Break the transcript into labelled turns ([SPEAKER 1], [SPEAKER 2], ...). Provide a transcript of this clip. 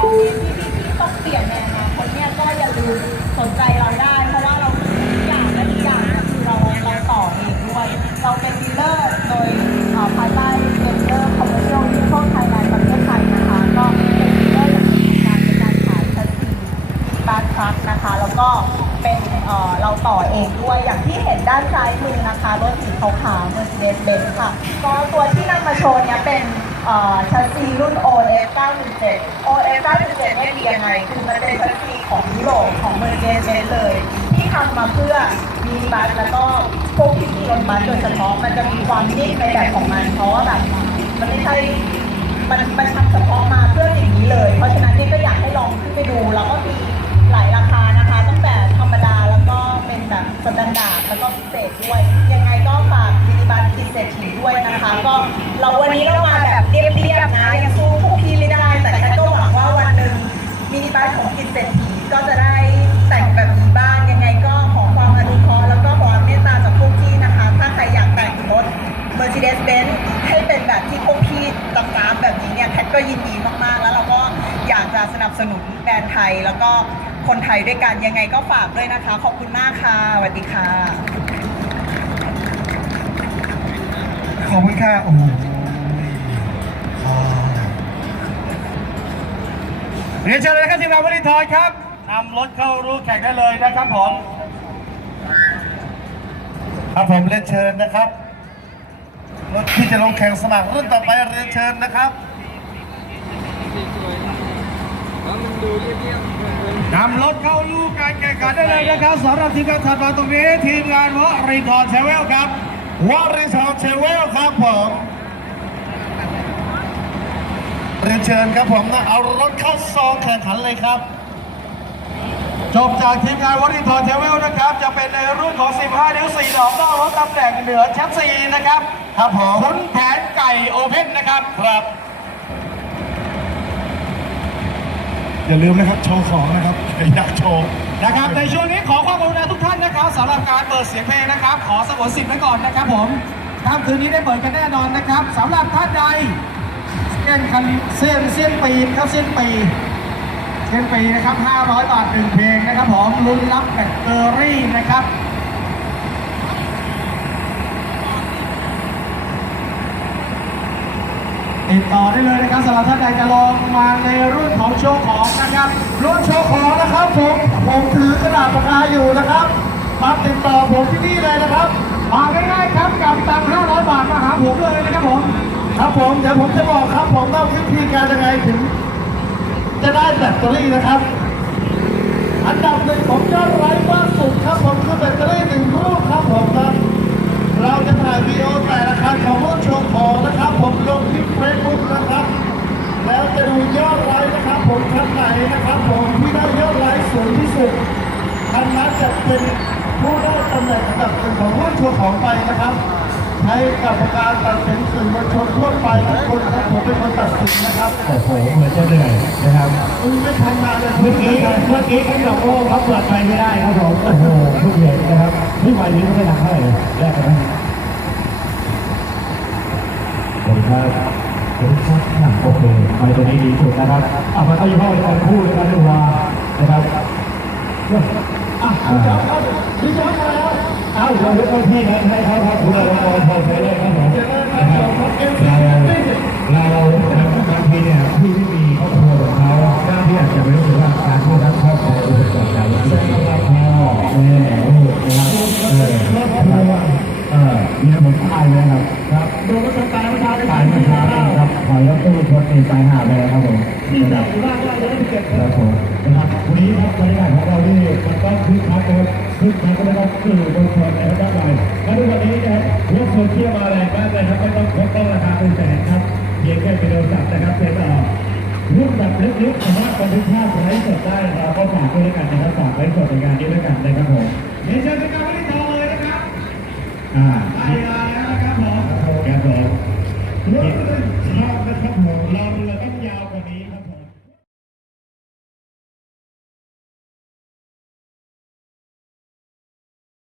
[SPEAKER 1] หรือว่า12เมตรที่พี่ที่ต้องเปลี่ยนในอนาคตเนี่ยก็อย่าลืมสนใจเราได้ เพราะว่าเราทุกอย่างและทุกอย่างเนี่ยคือเราเราต่อเองด้วยเราเป็นดีลเลอร์โดยเอ่อภายใต้เป็นดีลเลอร์คอมเมอร์เชียลที่ทั่วไทยในประเทศไทยนะคะก็เป็นดีลเลอร์อย่างเป็นทางการในการขายชัดซีบาร์ทรัคนะคะ แล้วก็เป็นเอ่อเราต่อเองด้วยอย่างที่เห็นด้านซ้ายมือนะคะรถสีขาวๆ Mercedes Benz ค่ะก็ตัวที่นำมาโชว์เนี่ยเป็น ชัสซีรุ่น OS 917 OS 917เนี่ยดียังไง คือมันเป็นชัสซีของยุโรปของ Mercedes Benz เลย ที่ทำมาเพื่อมีบัสแล้วก็พวกที่มีรถบัสโดยเฉพาะมันจะมีความนิ่งในแบบของมันเพราะว่าแบบมันไม่ใช่มันมันทำเฉพาะมาเพื่อสิ่งนี้เลย เพราะฉะนั้นเนี่ยก็อยากให้ลองขึ้นไปดูแล้วก็มีหลายราคา สนับสนุนแบรนด์ไทย แล้วก็คนไทยด้วยกันยังไงก็ฝากด้วยนะคะ ขอบคุณมากค่ะสวัสดีค่ะ
[SPEAKER 2] ขอบคุณค่ะโอ้โหอ่าเรียนเชิญเลยนะครับทีมงานวรินทร์ครับนำรถเข้ารูแข่งได้เลยนะครับผมครับผมเรียนเชิญนะครับรถที่จะลงแข่งสมัครรุ่นต่อไปเรียนเชิญนะครับ นำรถเข้าลู่การแข่งขันได้เลยนะครับสำหรับทีมงานถัดมาตรงนี้ ทีมงานวอริทร์เชเวลครับวอริทร์เชเวลครับผมเรียนเชิญครับผมนะเอารถเข้าซองแข่งขันเลยครับ จบจากทีมงานวอริทร์เชเวลนะครับ จะเป็นในรุ่นของ 15 นิ้ว 4 ดอกต้องรถตำแหน่งเหนือแชมป์ซีนะครับ ครับผมขุนแผนไก่โอเพ่นนะครับครับ อย่าลืมนะครับโชว์ของนะครับอยากโชว์
[SPEAKER 3] นะครับในช่วงนี้ขอความกรุณาทุกท่านนะครับสำหรับการเปิดเสียงเพลงนะครับ ขอสงวนสิทธิ์ไว้ก่อนนะครับผมค่ำคืนนี้ได้เปิดกันแน่นอนนะครับสำหรับท่านใดเส้นคันเส้นเส้นปีนครับเส้นปีเส้นปีนะครับ 500 บาทหนึ่งเพลงนะครับผมลุ้นรับแบตเตอรี่นะครับติดต่อได้เลยนะครับสำหรับท่านใดจะลองมาในรุ่นของโชว์ของ นะครับ
[SPEAKER 2] รุ่นโชว์ของนะครับ ผมผมถือกระดาษปากกาอยู่นะครับมาติดต่อผมที่นี่เลยนะครับ
[SPEAKER 3] มาง่ายๆครับกับตังค์500 บาทมาหาผมเลยนะครับผม
[SPEAKER 2] ครับผมเดี๋ยวผมจะบอกครับ ผมว่าวิธีการยังไงถึง จะได้แบตเตอรี่นะครับ อันดับหนึ่งของยอดไลค ค์นะครับผมคันไหนนะครับผมที่ได้ยอดไลค์สูงที่สุดคันนั้นจะเป็นผู้ได้ตำแหน่งอันดับหนึ่งของรุ่นโชว์ของไปนะครับให้กับการตัดสินสื่อมวลชนทั่วไปทุกคนครับผมเป็นคนตัดสินนะครับ
[SPEAKER 4] โอ้โหเหมือนจะเหนื่อยนะครับ
[SPEAKER 2] คุณไม่ทำงานเลย
[SPEAKER 4] เมื่อกี้เมื่อกี้ขึ้นดอกโอ้ครับเปิดไฟไม่ได้ครับผมโอ้โหทุกเย็นนะครับที่ไฟนี้ไม่นานเท่าไหร่เลยแรกกันนะสวัสดีครับ สวัสดีครับอะโอเคไปตรงนี้ดีสุดนะครับเอะมันก็ยี่ห้องการพูดนะครับดูว่านะครับอะ
[SPEAKER 2] พี่จ๊อบครับพี่จ๊อบมาแล้ว
[SPEAKER 4] เอาเราเลือกพี่นะ องครับถอยรถตู้ชนเองตายห่าไปแล้วครับผม
[SPEAKER 2] ที่
[SPEAKER 4] นะค
[SPEAKER 2] จั
[SPEAKER 4] รั
[SPEAKER 2] บบอยู่บ้านได้เลยเก็บ
[SPEAKER 4] ครับผมนะครับวันนี้ครับบรรยากาศของเรานี่มันก็คึกคักนะครับคึกคักนะครับสื่อมวลชนนะครับด้านในมาดูวันนี้นะครับโลกโซเชียลมาแรงมากเลยครับไม่ต้องพกต้องราคาเป็นแสนครับเพียงแค่เป็นโทรศัพท์นะครับเป็นเอ่อรูปแบบลึกๆสามารถบันทึกภาพไว้สดได้เราก็ฝากด้วยแล้วกันนะครับฝากไว้สดในงานนี้ด้วยกันนะครับผม
[SPEAKER 3] เรียนเชิญเป็นการบริจาคเลยนะครับ
[SPEAKER 4] อ่า
[SPEAKER 3] ได้เวลาแล้วนะครับผม
[SPEAKER 4] ครับผม
[SPEAKER 2] ร các hộ lao là các dao và điện